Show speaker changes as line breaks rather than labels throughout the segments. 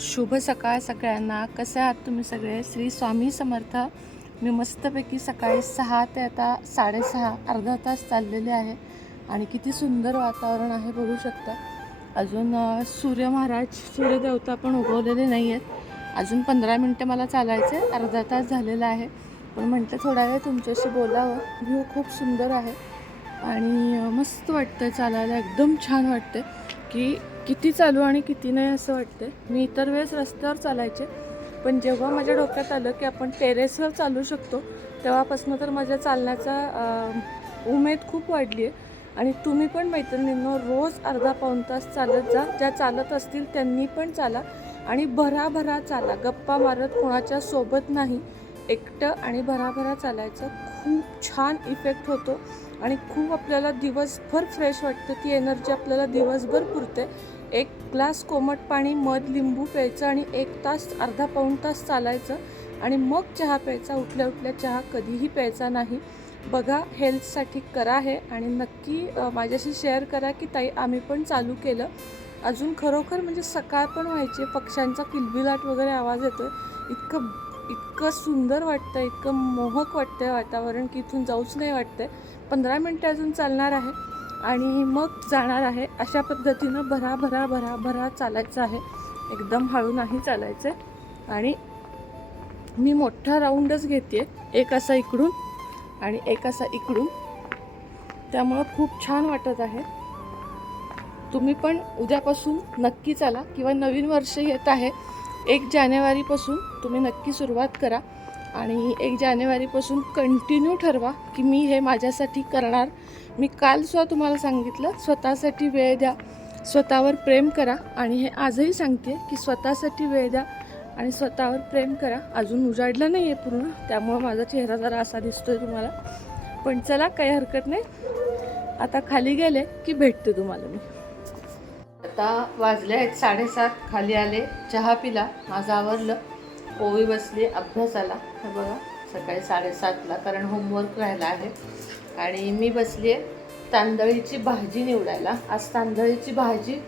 शुभ सकाळ सगळ्यांना. कसे आहात तुम्ही सगळे? श्री स्वामी समर्थ. मी मस्तपैकी सकाळी सहा ते आता साडेसहा अर्धा तास चाललेले आहे. आणि किती सुंदर वातावरण आहे बघू शकता. अजून सूर्य महाराज सूर्यदेवता पण उगवलेले नाही आहेत अजून पंधरा मिनटं मला चालायचे अर्धा तास झालेला आहे. पण म्हटलं थोडा वेळ तुमच्याशी बोलावं. व्ह्यू खूप सुंदर आहे. आणि मस्त वाटतं चालायला. एकदम छान वाटतं की किती चालू आणि किती नाही असं वाटतं मी इतर वेळेस रस्त्यावर चालायचे पण जेव्हा माझ्या डोक्यात आलं की आपण टेरेसवर चालू शकतो तेव्हापासून तर माझ्या चालण्याचा उमेद खूप वाढली आहे आणि तुम्ही पण मैत्रिणींनो रोज अर्धा पाऊण तास चालत जा. ज्या चालत असतील त्यांनी पण चाला आणि भराभरा चाला. गप्पा मारत कोणाच्या सोबत नाही. एकटं आणि भराभरा चालायचं खूप छान इफेक्ट होतो. आणि खूप आपल्याला दिवसभर फ्रेश वाटतं ती एनर्जी आपल्याला दिवसभर पुरते एक ग्लास कोमट पाणी मध लिंबू प्यायचं आणि एक तास अर्धा पाऊण तास चालायचं आणि मग चहा प्यायचा. उठल्या उठल्या चहा कधीही प्यायचा नाही. बघा हेल्थसाठी करा हे आणि नक्की माझ्याशी शेअर करा की ताई आम्ही पण चालू केलं. अजून खरोखर म्हणजे सकाळ पण व्हायचे पक्ष्यांचा किलबिलाट वगैरे आवाज येतो इतकं इतकं सुंदर वाटतं इतकं मोहक वाटतं वातावरण की इथून जाऊच नाही वाटतंय. पंधरा मिनटं अजून चालणार आहे. आणि मग जाणार आहे. अशा पद्धतीनं भरा भरा भरा भरा चालायचं आहे. एकदम हळू नाही चालायचं. आहे आणि मी मोठा राऊंडच घेते एक असा इकडून आणि एक असा इकडून. त्यामुळं खूप छान वाटत आहे. तुम्ही पण उद्यापासून नक्की चाला किंवा नवीन वर्ष येत आहे. एक जानेवारीपासून तुम्ही नक्की सुरुवात करा. आणि एक जानेवारीपासून कंटिन्यू ठरवा की मी हे माझ्यासाठी करणार मी कालसुद्धा तुम्हाला सांगितलं स्वतःसाठी वेळ द्या. स्वतःवर प्रेम करा आणि हे आजही सांगते की स्वतःसाठी वेळ द्या आणि स्वतःवर प्रेम करा. अजून उजाडलं नाही आहे पूर्ण त्यामुळं माझा चेहरा जरा असा दिसतो आहे तुम्हाला. पण चला काही हरकत नाही. आता खाली गेले की भेटते तुम्हाला मी. आता वाजले आहेत साडेसात खाली आले चहा पिला माझं आवरलं. ओवी बसली अभ्यासाला. हे बघा सकाळी साडेसातला कारण होमवर्क राहिला आहे. आणि मी बसली आहे तांदळीची भाजी निवडायला. आज तांदळीची भाजी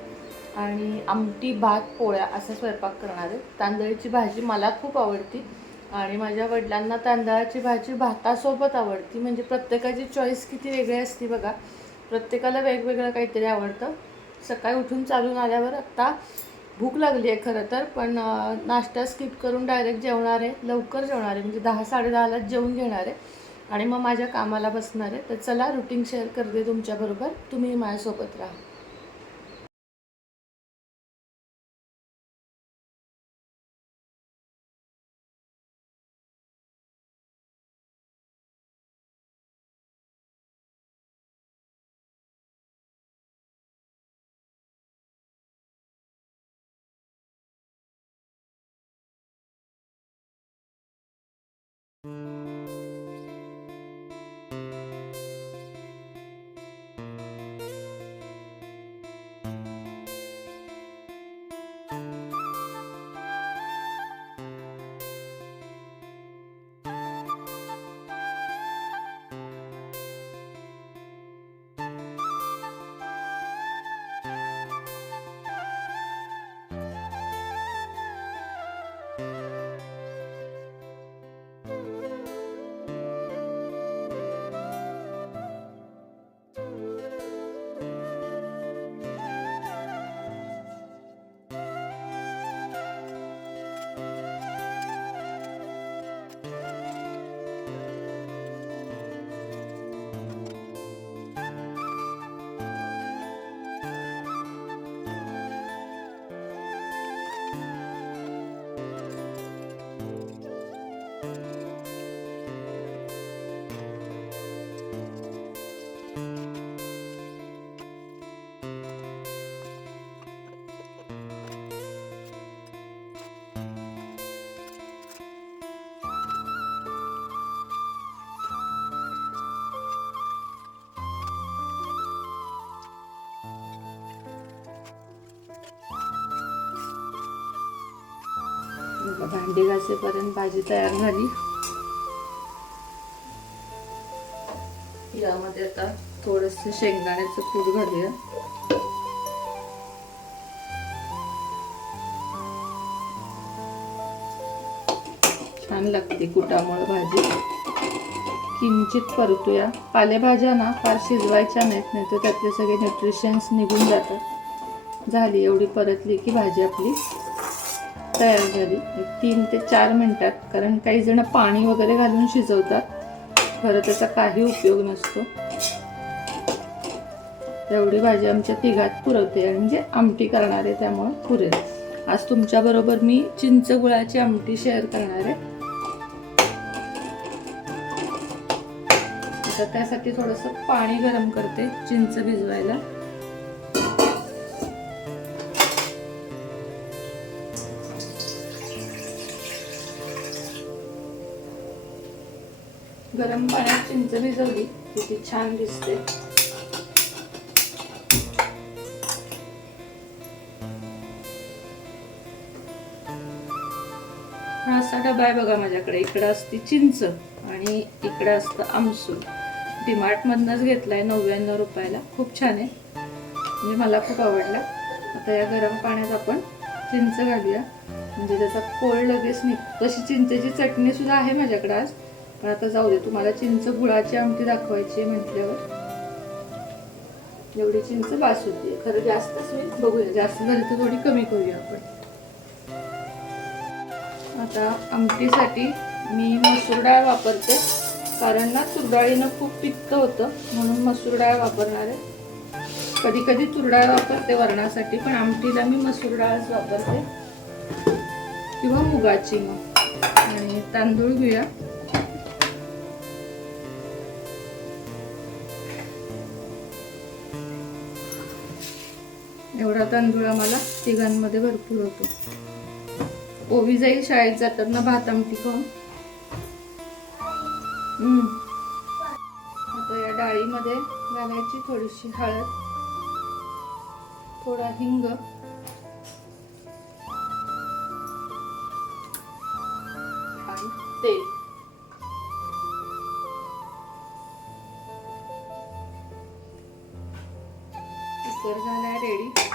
आणि आमटी भात पोळ्या असा स्वयंपाक करणार आहे. तांदळीची भाजी मला खूप आवडती आणि माझ्या वडिलांना तांदळाची भाजी भातासोबत आवडती. म्हणजे प्रत्येकाची चॉईस किती वेगळी असते बघा. प्रत्येकाला वेगवेगळं काहीतरी आवडतं. सकाळी उठून चालून आल्यावर आत्ता भूक लागली आहे खरं तर पण नाश्ता स्किप करून डायरेक्ट जेवणार आहे. लवकर जेवणार आहे. म्हणजे दहा साडेदहालाच जेवून घेणार आहे. आणि मग माझ्या कामाला बसणार आहे. तर चला रुटीन शेअर करते तुमच्याबरोबर. तुम्ही माझ्यासोबत राहा. भांडी घासेपर्यंत भाजी तयार झाली. यामध्ये आता थोडस शेंगदाण्याचं कूट घालूया. छान लागते कुटामुळे भाजी. किंचित परतूया. पालेभाज्या ना फार शिजवायच्या नाहीत नाही तर त्यातले सगळे न्यूट्रिशन्स निघून जातात. झाली एवढी परतली की भाजी आपली. तयार झाली. तीन ते चार मिनटात कारण काही जण पाणी वगैरे घालून शिजवतात. खरं त्याचा काही उपयोग नसतो. एवढी भाजी आमच्या तिघात पुरवते आणि म्हणजे आमटी करणार आहे त्यामुळे पुरेल. आज तुमच्याबरोबर मी चिंच गुळाची आमटी शेअर करणार आहे. आता त्यासाठी थोडंसं पाणी गरम करते चिंच भिजवायला. गरम पाण्यात चिंच भिजवली किती छान दिसते. हा असा डबा आहे बघा माझ्याकडे. इकडं असते चिंच आणि इकडं असतं आमसूल. डीमार्टमधनंच घेतलाय नव्याण्णव रुपयाला. खूप छान आहे. म्हणजे मला खूप आवडला. आता या गरम पाण्यात आपण चिंच घालूया. म्हणजे त्याचा कोळ लगेच निघ तशी चिंचेची चटणी सुद्धा आहे माझ्याकडे आज. पण आता जाऊ दे तुम्हाला चिंच गुळाची आमटी दाखवायची आहे म्हटल्यावर. एवढी चिंच बास होती. खरं जास्तच मी बघूया जास्त झाली तर थोडी कमी करूया आपण. आता आमटीसाठी मी मसूर डाळ वापरते. कारण ना तुरडाळीनं खूप पित्त होतं म्हणून मसूर डाळ वापरणार आहे. कधी कधी तुरडाळ वापरते वरणासाठी पण आमटीला मी मसूर डाळच वापरते. किंवा मुगाची मग. आणि तांदूळ घेऊया. एवढा तांदूळ आम्हाला तिघांमध्ये भरपूर होतो. ओवी जाईल शाळेत जाताना भात आमटी खाऊन. हम्म. आता या डाळीमध्ये घालायची थोडीशी हळद थोडा हिंग. आणि तेल. कुकर रेडी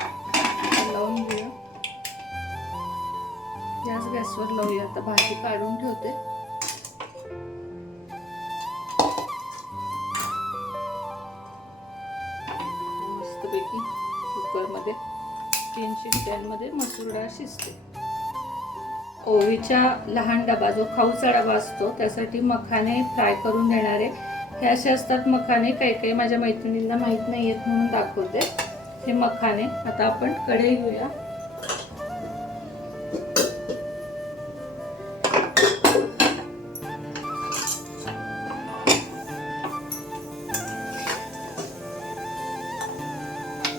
गॅसवर लावूया. आता भाजी काढून ठेवते. मस्तपैकी कुकरमध्ये तीन शिट्ट्यांमध्ये मसूर डाळ शिजते. ओवीच्या लहान डबा जो खाऊचा डबा असतो त्यासाठी मखाने फ्राय करून देणारे हे असे असतात मखाने काही काही माझ्या मैत्रिणींना माहीत नाही आहेत म्हणून दाखवते. हे मखाने आता आपण कढई घेऊया.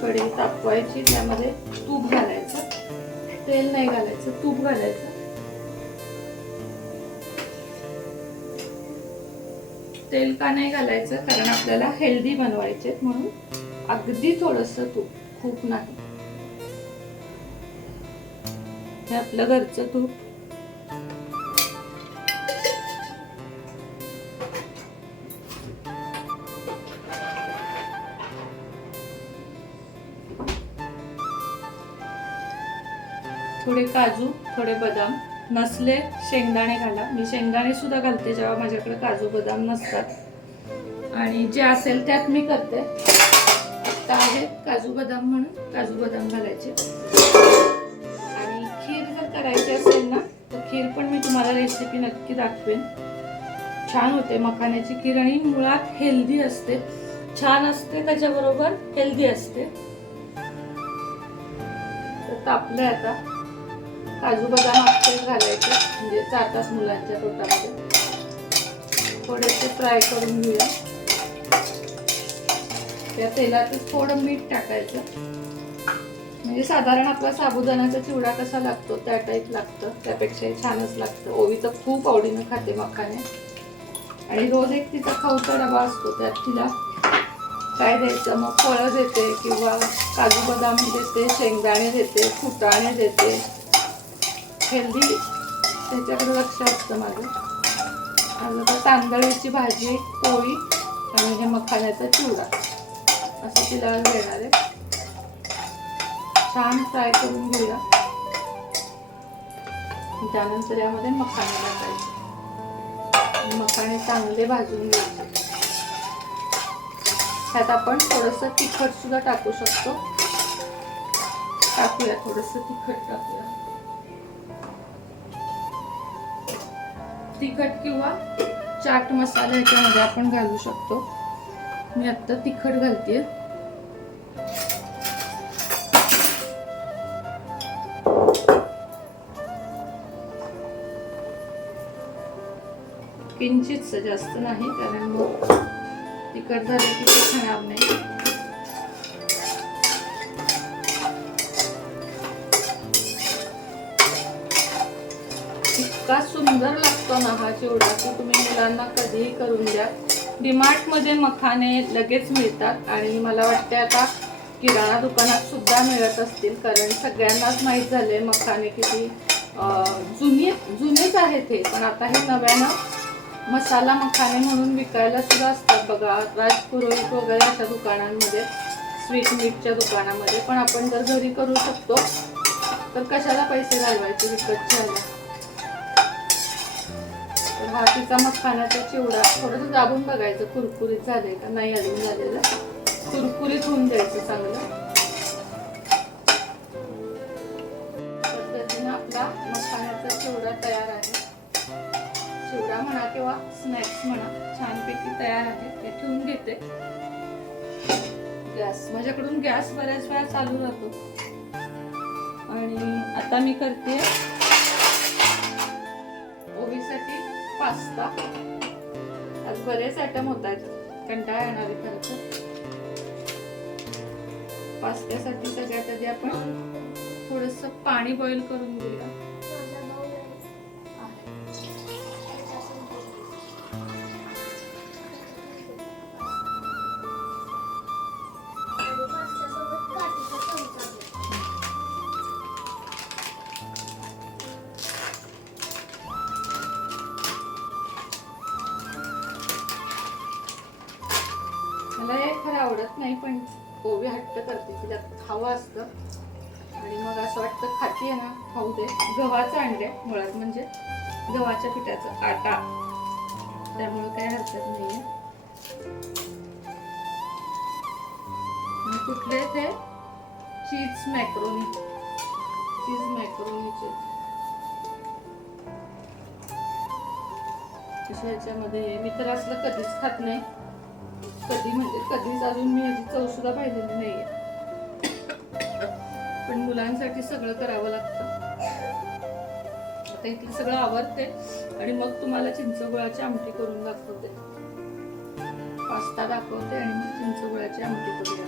कढई तापवायची त्यामध्ये तूप घालायचं. तेल नाही घालायचं तूप घालायचं. तेल का नाही घालायचं? कारण आपल्याला हेल्दी बनवायचे म्हणून अगदी थोडस तूप खूप नाही. हे आपलं घरचं तूप. काजू थोडे बदाम नसले शेंगदाणे घाला. मी शेंगदाणे सुद्धा घालते जेव्हा माझ्याकडे काजू बदाम नसतात. आणि जे असेल त्यात मी करते. आता आहे काजू बदाम म्हणून काजू बदाम घालायचे. आणि खीर जर करायची असेल ना तर खीर पण मी तुम्हाला रेसिपी नक्की दाखवेन. छान होते मखाण्याची खीर आणि मुळात हेल्दी असते. छान असते त्याच्याबरोबर हेल्दी असते. तर तापलं आता. काजू बदाम अक्षर घालायचे म्हणजे जातात मुलांच्या पोटामध्ये. थोडेसे फ्राय करून घेऊया. त्या तेलातच थोडं मीठ टाकायचं. म्हणजे साधारण आपला साबुदाण्याचा चिवडा कसा लागतो त्या टाईप लागतं. त्यापेक्षा छानच लागतं. ओवी तर खूप आवडीनं खाते मखाने. आणि रोज एक तिचा खाऊचा डबा असतो त्यात तिला काय द्यायचं? मग फळं देते किंवा काजू बदाम देते शेंगदाणे देते फुटाणे देते. हेल्दी त्याच्याकडे लक्ष असतं माझं. आणि आता तांदळाची भाजी पोळी आणि हे मखाण्याचा चिवडा. असं तिला देणार आहे. छान फ्राय करून घेऊया. त्यानंतर यामध्ये मखाणे टाकायचे. मखाणे चांगले भाजून घ्यायचे. त्यात आपण थोडंसं तिखट सुद्धा टाकू शकतो. टाकूया थोडंसं तिखट टाकूया. तिखट किंवा चाट मसाला ह्याच्यामध्ये आपण घालू शकतो. मी आत्ता तिखट घालते किंचितच जास्त नाही कारण मग तिखट झालं की ते नाही. इतका सुंदर लागतो ना हा चिवडा की तुम्ही मुलांना कधीही करून द्या. डीमार्टमध्ये मखाने लगेच मिळतात आणि मला वाटते आता किराणा दुकानात सुद्धा मिळत असतील कारण सगळ्यांनाच माहीत झाले मखाने किती जुनी जुनेच आहेत हे. पण आता हे नव्यानं मसाला मखाने म्हणून विकायला सुद्धा असतात. बघा राजपुरोहित वगैरे अशा दुकानांमध्ये स्वीट मीटच्या दुकानामध्ये. पण आपण जर घरी करू शकतो तर कशाला पैसे घालवायचे? विकत घ्यायला. हा तिचा मखाण्याचा चिवडा. थोडंसं दाबून बघायचं. कुरकुरीत झालंय का? नाही अजून झालेलं. कुरकुरीत होऊन द्यायचं चांगलं. पद्धतीनं आपला मखाण्याचा चिवडा तयार आहे. चिवडा म्हणा किंवा स्नॅक्स म्हणा छानपैकी तयार आहे. ते ठेवून घेते. गॅस. माझ्याकडून गॅस बऱ्याच वेळा चालू राहतो. आणि आता मी करते. ओवीसाठी पास्ता. आज बरेच आयटम होत आहेत. कंटाळा येणार आहे तर. पास्त्यासाठी सगळ्यात आधी आपण थोडस पाणी बॉईल करून घेऊया. आवडत नाही पण ओवी हट्ट करते तिला खावं असतं. आणि मग असं वाटतं खाती आहे ना खाऊ दे. गव्हाचं आणले मुळात म्हणजे गव्हाच्या पिठाचं आटा. त्यामुळे काय हरकत नाहीये. कुठले ते? Cheese macaroni. चीज मॅक्रोनीचे. तसे ह्याच्यामध्ये मी तर असलं कधीच खात नाही. कधी म्हणजे कधीच अजून मी याची चव सुद्धा पाहिलेली नाही पण मुलांसाठी सगळं करावं लागतं. आता इथलं सगळं आवडते आणि मग तुम्हाला चिंचगुळाची आमटी करून दाखवते. पास्ता दाखवते आणि मग चिंचगुळाची आमटी करूया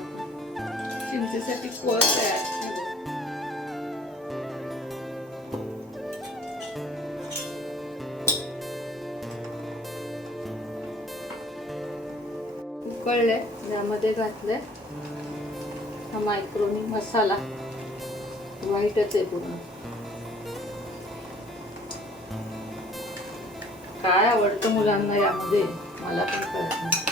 चिंचेसाठी कोळ तयार. त्यामध्ये घातलं आहे हा मायक्रोनी मसाला. व्हाईटच आहे पूर्ण. काय आवडतं मुलांना यामध्ये? मला पण कळत नाही.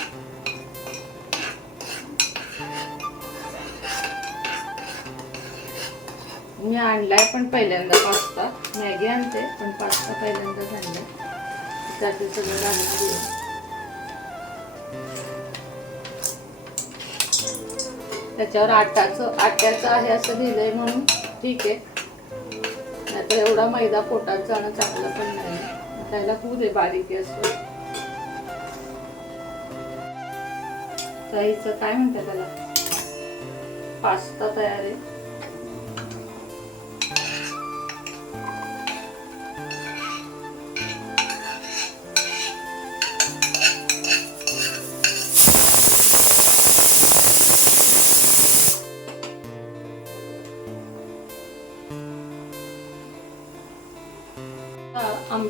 मी आणलाय पण पहिल्यांदा पास्ता. मॅगी आणते पण पास्ता पहिल्यांदाच आणलाय त्यात सगळं सगळं घालून त्याच्यावर आटाचं आट्याचं आहे असं लिहिलंय म्हणून ठीक आहे. नाहीतर एवढा मैदा पोटात जाणं चांगलं पण नाही. त्याला खूप आहे बारीक आहे असं ताईचं काय म्हणतात त्याला? पास्ता तयार आहे.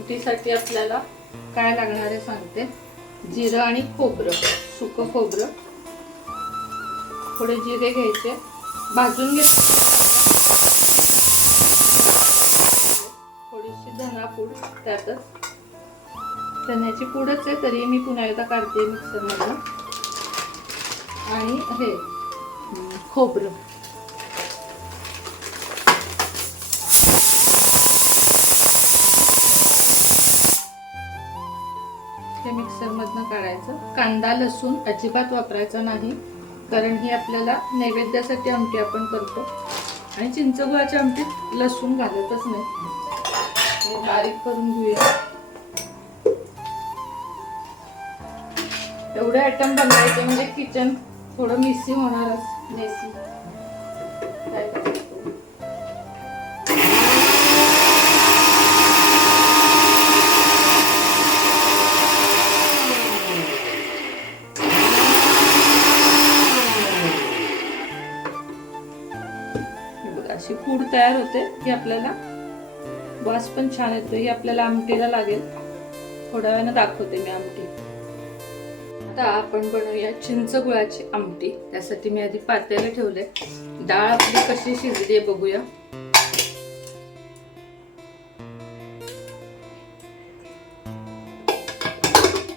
सुट्टीसाठी आपल्याला काय लागणार आहे सांगते. जिरं आणि खोबरं सुकं खोबरं. थोडे जिरे घ्यायचे. भाजून घे थोडीशी धनापूड त्यातच. धन्याची पूडच आहे तरी मी पुन्हा एकदा काढते मिक्सरमधून. आणि हे खोबरं. काढायचं कांदा लसूण अजिबात वापरायचा नाही. कारण ही आपल्याला नैवेद्यासाठी आमटी आपण करतो. आणि चिंचगुळाच्या आमटीत लसूण घालतच नाही. बारीक करून घेऊया. एवढे आयटम बनवायचे म्हणजे किचन थोडं मिसी होणारच. मेसी अशी पूड तयार होते ही आपल्याला वास पण छान येतो ही आपल्याला आमटीला लागेल. थोड्या वेळानं दाखवते मी आमटी. आता आपण बनवूया चिंच गुळाची आमटी. त्यासाठी मी आधी पातेले ठेवले डाळ आपली कशी शिजली आहे बघूया.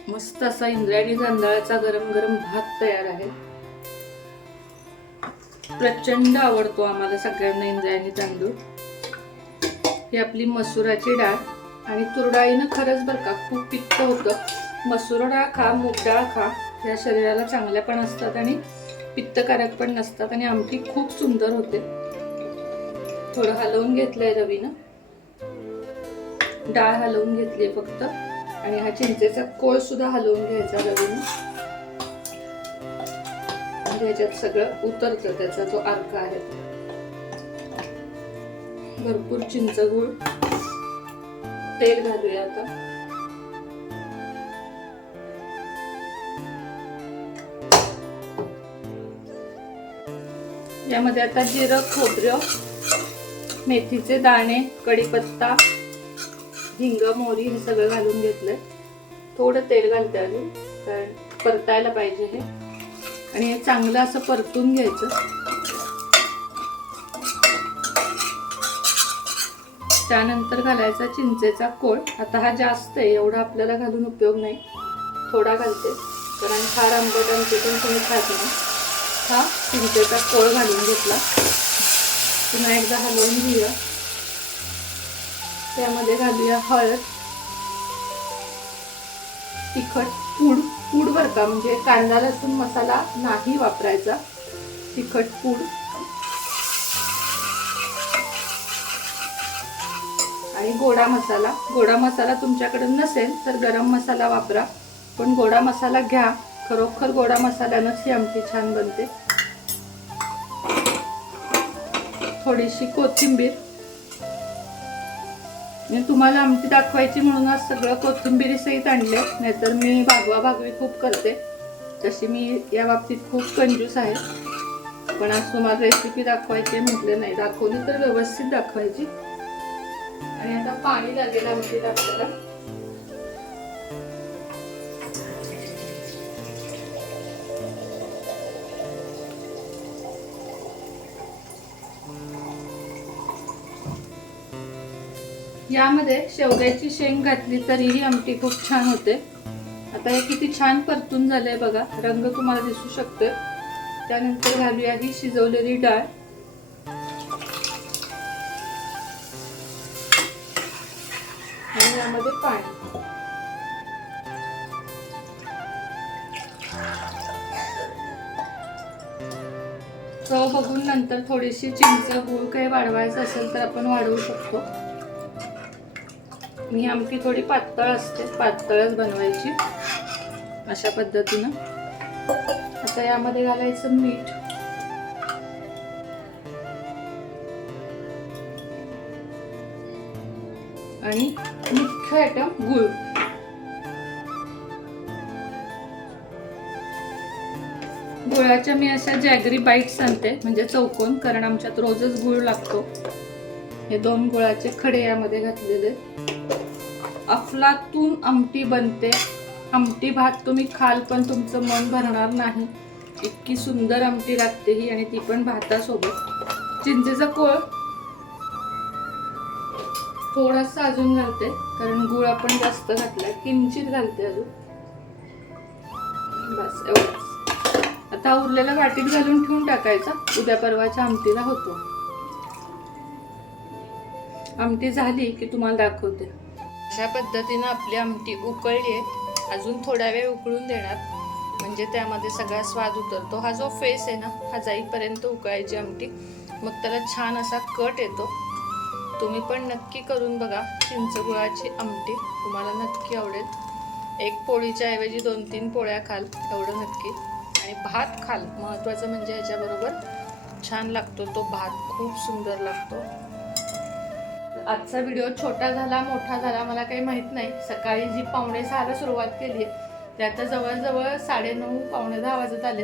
मस्त असा इंद्रायणी तांदळाचा गरम गरम भात तयार आहे. प्रचंड आवडतो आम्हाला सगळ्यांना इंद्रायणी तांदूळ. ही आपली मसुराची डाळ. आणि तुरडाळीनं खरंच बरं का खूप पित्त होतं. मसूर डाळ खा मूग डाळ खा या शरीराला चांगल्या पण असतात आणि पित्तकारक पण नसतात आणि आमटी खूप सुंदर होते. थोडं हलवून घेतलंय रवीनं. डाळ हलवून घेतली फक्त. आणि हा चिंचेचा कोळ सुद्धा हलवून घ्यायचा रवीनं. म्हणजे ह्याच्यात सगळं उतरतं त्याचा जो अर्क आहे. भरपूर चिंचगूळ. तेल घालूया आता. यामध्ये आता जिरं खोबरं मेथीचे दाणे कढीपत्ता हिंग मोहरी हे सगळं घालून घेतलंय. थोडं तेल घालते अजून कारण परतायला पाहिजे हे. आणि हे चांगलं असं परतून घ्यायचं. त्यानंतर घालायचा चिंचेचा कोळ. आता हा जास्त आहे एवढा आपल्याला घालून उपयोग नाही. थोडा घालते. कारण फार आंबट आमचे पण तुम्ही खात नाही. हा चिंचेचा कोळ घालून घेतला. पुन्हा एकदा हलवून घेऊया. त्यामध्ये घालूया हळद तिखट पूड भरता का म्हणजे कांदा लसूण मसाला नाही वापरायचा. तिखट पूड आणि गोडा मसाला. गोडा मसाला तुमच्याकडे नसेल तर गरम मसाला वापरा. पण गोडा मसाला घ्या. खरोखर गोडा मसाल्यानंच ही आमटी छान बनते. थोडीशी कोथिंबीर. मी तुम्हाला आमटी दाखवायची म्हणून आज सगळं कोथिंबिरी सहित आणले नाहीतर मी भागवा भागवी खूप करते. तशी मी या बाबतीत खूप कंजूस आहे. पण आज तुम्हाला रेसिपी दाखवायची म्हटले नाही. दाखवली तर व्यवस्थित दाखवायची. आणि आता पाणी लागेल आमटीत आपल्याला. यामध्ये शेवग्याची शेंग घातली तरी ही आमटी खूप छान होते. आता हे किती छान परतून झालंय बघा. रंग तुम्हाला दिसू शकतो त्यानंतर घालूया ही शिजवलेली डाळ. आणि यामध्ये पाणी. चव बघून नंतर थोडीशी चिंच गूळ काही वाढवायचं असेल तर आपण वाढवू शकतो. मी आमटी थोडी पातळ असते पातळच बनवायची अशा पद्धतीनं. आता यामध्ये घालायचं मीठ. आणि मुख्य आयटम गुळ. गुळाच्या मी अशा जॅगरी बाईट्स आणते म्हणजे चौकोन कारण आमच्यात रोजच गुळ लागतो. हे दोन गुळाचे खडे यामध्ये घातलेले अफलातून आमटी बनते. आमटी भात तुम्ही खाल पण तुमचं मन भरणार नाही. इतकी सुंदर आमटी लागते ही आणि ती पण भातासोबत. चिंचेचा कोळ थोडासा अजून घालते कारण गुळ आपण जास्त घातलाय. किंचित घालते अजून. बस एवढंच. आता उरलेला वाटीत घालून ठेवून टाकायचा. उद्या परवाच्या आमटीला होतो. आमटी झाली की तुम्हाला दाखवते. अशा पद्धतीनं आपली आमटी उकळली आहे. अजून थोडा वेळ उकळून देणार. म्हणजे त्यामध्ये सगळा स्वाद उतरतो. हा जो फेस आहे ना हा जाईपर्यंत उकळायची आमटी. मग त्याला छान असा कट येतो. तुम्ही पण नक्की करून बघा. चिंचगुळाची आमटी तुम्हाला नक्की आवडेल. एक पोळीच्या ऐवजी दोन तीन पोळ्या खाल. एवढं नक्की. आणि भात खाल. महत्त्वाचं म्हणजे ह्याच्याबरोबर छान लागतो तो भात. खूप सुंदर लागतो. आजचा व्हिडिओ छोटा झाला मोठा झाला मला काही माहीत नाही. सकाळी जी पावणे सहाला सुरुवात केली आहे ते आता जवळजवळ साडेनऊ पावणे दहा वाजत आले.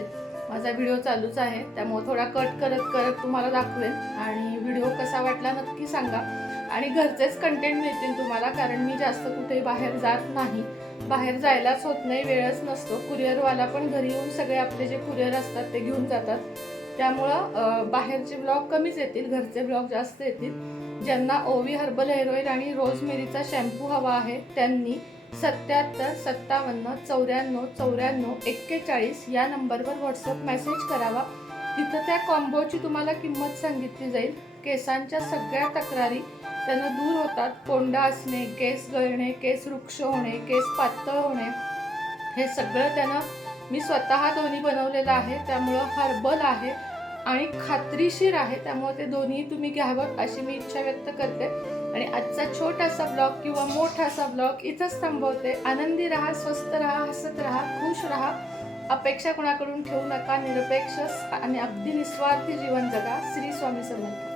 माझा व्हिडिओ चालूच आहे त्यामुळे थोडा कट करत करत तुम्हाला दाखवेन. आणि व्हिडिओ कसा वाटला नक्की सांगा. आणि घरचेच कंटेंट मिळतील तुम्हाला कारण मी जास्त कुठे बाहेर जात नाही. बाहेर जायलाच होत नाही वेळच नसतो. कुरिअरवाला पण घरी येऊन सगळे आपले जे कुरिअर असतात ते घेऊन जातात. त्यामुळं बाहेरचे ब्लॉग कमीच येतील घरचे ब्लॉग जास्त येतील. ज्यांना ओवी हर्बल हेअर ऑइल आणि रोजमेरीचा शॅम्पू हवा आहे त्यांनी सत्याहत्तर सत्तावन्न चौऱ्याण्णव चौऱ्याण्णव एक्केचाळीस या नंबरवर व्हॉट्सअप मेसेज करावा. तिथं त्या कॉम्बोची तुम्हाला किंमत सांगितली जाईल. केसांच्या सगळ्या तक्रारी त्यांना दूर होतात. कोंडा असणे केस गळणे केस वृक्ष होणे केस पातळ होणे हे सगळं त्यानं मी स्वतः दोन्ही बनवलेलं आहे. त्यामुळं हर्बल आहे. आणि खात्रीशीर आहे त्यामुळे ते दोन्ही तुम्ही घ्यावं अशी मी इच्छा व्यक्त करते. आणि आजचा छोटासा ब्लॉग किंवा मोठासा ब्लॉग इथंच थांबवते. आनंदी राहा स्वस्त राहा हसत राहा खुश राहा. अपेक्षा कोणाकडून ठेवू नका निरपेक्ष आणि अगदी निस्वार्थी जीवन जगा. श्री स्वामी समर्थ.